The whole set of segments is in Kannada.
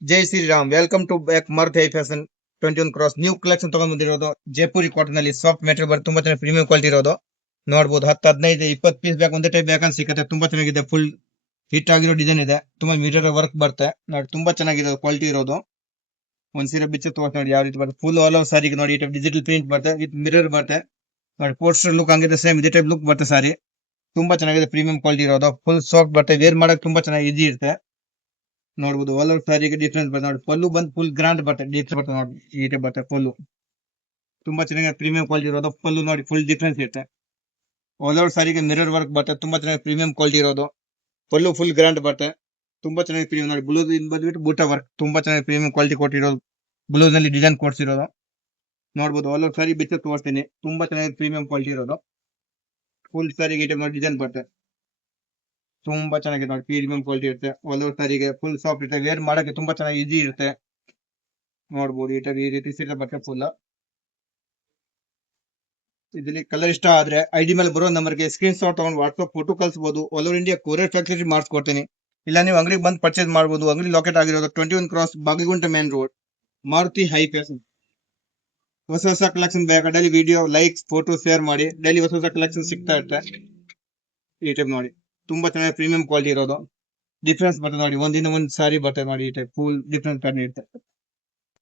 Jai Shriram. Welcome to back Maruti high fashion 21 cross new collection ತಗೊಂಡ್ ಬಂದಿರೋದು. ಜೈಪುರಿ ಕಾಟನ್ ನಲ್ಲಿ ಸಾಫ್ಟ್ ಮೆಟೀರಿಯಲ್ ಬರುತ್ತೆ. ತುಂಬಾ ಚೆನ್ನಾಗಿ ಪ್ರೀಮಿಯಂ ಕ್ವಾಲಿಟಿ ಇರೋದು. ನೋಡಬಹುದು 10 15 20 ಪೀಸ್ ಬೇಕು, ಒಂದೇ ಟೈಪ್ ಬೇಕಂತ ಸಿಗುತ್ತೆ. ತುಂಬಾ ಚೆನ್ನಾಗಿದೆ. ಫುಲ್ ಹಿಟ್ ಆಗಿರೋ ಡಿಸೈನ್ ಇದೆ. ತುಂಬಾ ಮಿರರ್ ವರ್ಕ್ ಬರುತ್ತೆ ನೋಡಿ. ತುಂಬಾ ಚೆನ್ನಾಗಿದೆ ಕ್ವಾಲಿಟಿ ಇರೋದು. ಒಂದ್ ಸೀರೆ ಬಿಚ್ಚ ತೋರ್ಸ್ ನೋಡಿ ಯಾವ ರೀತಿ ಬರುತ್ತೆ. ಫುಲ್ ಆಲ್ ಓವರ್ ಸಾರಿಗೆ ನೋಡಿ ಈ ಟೈಪ್ ಡಿಜಿಟಲ್ ಪ್ರಿಂಟ್ ಬರುತ್ತೆ ವಿತ್ ಮಿರರ್ ಬರುತ್ತೆ ನೋಡಿ. ಪೋಸ್ಟರ್ ಲುಕ್ ಹಂಗಿದೆ, ಸೇಮ್ ಇದೇ ಟೈಪ್ ಲುಕ್ ಬರುತ್ತೆ ಸಾರಿ. ತುಂಬಾ ಚೆನ್ನಾಗಿದೆ. ಪ್ರೀಮಿಯಂ ಕ್ವಾಲಿಟಿ ಇರೋದು. ಫುಲ್ ಸಾಫ್ಟ್ ಬರುತ್ತೆ. ವೇರ್ ಮಾಡಕ್ ತುಂಬಾ ಚೆನ್ನಾಗಿ ಈಜಿ ಇರುತ್ತೆ. ನೋಡಬಹುದು ಆಲ್ ಓವರ್ ಸಾರಿಗೆ ಡಿಫ್ರೆನ್ಸ್ ಬರುತ್ತೆ ನೋಡಿ. ಪಲ್ಲು ಬಂದು ಫುಲ್ ಗ್ರಾಂಡ್ ಬರುತ್ತೆ, ಡಿಫ್ರೆಂಟ್ ಬರುತ್ತೆ ನೋಡಿ. ಈ ಟೈಪ್ ಬರುತ್ತೆ ಪಲ್ಲು. ತುಂಬಾ ಚೆನ್ನಾಗಿ ಪ್ರೀಮಿಯಂ ಕ್ವಾಲಿಟಿ ಇರೋದು. ಪಲ್ಲು ನೋಡಿ ಫುಲ್ ಡಿಫ್ರೆನ್ಸ್ ಇರುತ್ತೆ. ಆಲ್ ಓವರ್ ಸಾರಿಗೆ ಮಿರರ್ ವರ್ಕ್ ಬರುತ್ತೆ. ತುಂಬಾ ಚೆನ್ನಾಗಿ ಪ್ರೀಮಿಯಂ ಕ್ವಾಲಿಟಿ ಇರೋದು. ಪಲ್ಲು ಫುಲ್ ಗ್ರಾಂಡ್ ಬರುತ್ತೆ. ತುಂಬಾ ಚೆನ್ನಾಗಿ ಪ್ರೀಮಿಯಂ ನೋಡಿ. ಬ್ಲೂಸ್ ಇನ್ ಬಂದ್ಬಿಟ್ಟು ಬೂಟಾ ವರ್ಕ್. ತುಂಬಾ ಚೆನ್ನಾಗಿ ಪ್ರೀಮಿಯಂ ಕ್ವಾಲಿಟಿ ಕೊಟ್ಟಿರೋದು. ಬ್ಲೂಸ್ ನಲ್ಲಿ ಡಿಸೈನ್ ಕೊಡ್ಸಿರೋದು ನೋಡಬಹುದು. ಆಲ್ ಓವರ್ ಸಾರಿ ಬಿಚ್ಚ ತೋರಿಸ್ತೀನಿ. ತುಂಬಾ ಚೆನ್ನಾಗಿ ಪ್ರೀಮಿಯಂ ಕ್ವಾಲಿಟಿ ಇರೋದು. ಫುಲ್ ಸಾರಿಗೆ ಈ ಟೈಪ್ ನೋಡಿ ಡಿಸೈನ್ ಬರುತ್ತೆ. ತುಂಬಾ ಚೆನ್ನಾಗಿದೆ ನೋಡಿ. ಪ್ರೀಮಿಯಂ ಕ್ವಾಲಿಟಿ ಇರುತ್ತೆ. ಆಲ್ ಓವರ್ ಸಾರಿಗೆ ಫುಲ್ ಸಾಫ್ಟ್ ಇರುತ್ತೆ. ವೇರ್ ಮಾಡಕ್ಕೆ ತುಂಬಾ ಚೆನ್ನಾಗಿ ಈಜಿ ಇರುತ್ತೆ. ನೋಡಬಹುದು ಈ ರೀತಿ ಸೀರೆ ಬರುತ್ತೆ ಫುಲ್. ಇದರಲ್ಲಿ ಕಲರ್ ಇಷ್ಟ ಆದ್ರೆ ಐಡಿ ಮೇಲೆ ಬರೋ ನಂಬರ್ಗೆ ಸ್ಕ್ರೀನ್ ಶಾಟ್ ತಗೊಂಡು ವಾಟ್ಸ್ಆಪ್ ಫೋಟೋ ಕಳಿಸಬಹುದು. All over India courier facility ಮಾಡಿಸ್ಕೊಡ್ತೀನಿ. ಇಲ್ಲ ನೀವು ಅಂಗಡಿಗೆ ಬಂದು ಪರ್ಚೇಸ್ ಮಾಡಬಹುದು. ಅಂಗಡಿ ಲೊಕೇಟ್ ಆಗಿರೋದು 21 cross Bagalagunte main road, Maruti high fashion. ಹೊಸ ಕಲೆಕ್ಷನ್ ಬೇಕಾ daily video likes photo share ಮಾಡಿ. ಡೈಲಿ ಹೊಸ ಕಲೆಕ್ಷನ್ ಸಿಗ್ತಾ ಇರುತ್ತೆ. ಈ ಟೈಪ್ ನೋಡಿ ತುಂಬಾ ಚೆನ್ನಾಗಿ ಪ್ರೀಮಿಯಂ ಕ್ವಾಲಿಟಿ ಇರೋದು. ಡಿಫ್ರೆನ್ಸ್ ಬರ್ತದೆ ನೋಡಿ. ಒಂದಿನ ಒಂದ್ ಸಾರಿ ಬರ್ತದೆ ನೋಡಿ. ಈ ಟೈಪ್ ಫುಲ್ ಡಿಫ್ರೆನ್ಸ್ ಪ್ಯಾಟರ್ನ್ ಇರುತ್ತೆ.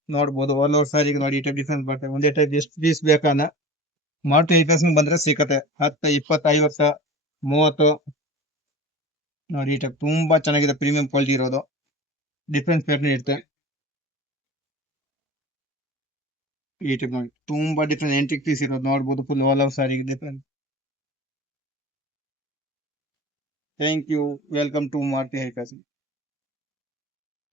ನೋಡಬಹುದು ಆಲ್ ಓವರ್ ಸಾರಿಗೆ ನೋಡಿ ಈ ಟೈಪ್ ಡಿಫ್ರೆನ್ಸ್ ಬರ್ತದೆ. ಒಂದೇ ಟೈಪ್ ಎಷ್ಟು ಪೀಸ್ ಬೇಕಾನ ಮಾರುತಿ ಹೈ ಫ್ಯಾಷನ್ ಬಂದ್ರೆ ಸಿಕ್ಕತ್ತೆ. 10 20 50 30 ನೋಡಿ. ಈ ಟೈಪ್ ತುಂಬಾ ಚೆನ್ನಾಗಿದೆ. ಪ್ರೀಮಿಯಂ ಕ್ವಾಲಿಟಿ ಇರೋದು. ಡಿಫ್ರೆನ್ಸ್ ಪ್ಯಾಟರ್ನ್ ಇರುತ್ತೆ. ಈ ಟೈಪ್ ನೋಡಿ ತುಂಬಾ ಡಿಫ್ರೆಂಟ್ ಎಂಟಿಕ್ ಪೀಸ್ ಇರೋದು. ನೋಡಬಹುದು ಫುಲ್ ಆಲ್ ಓವರ್ ಸಾರಿಗೆ different. Thank you. Welcome to Maruti high fashion.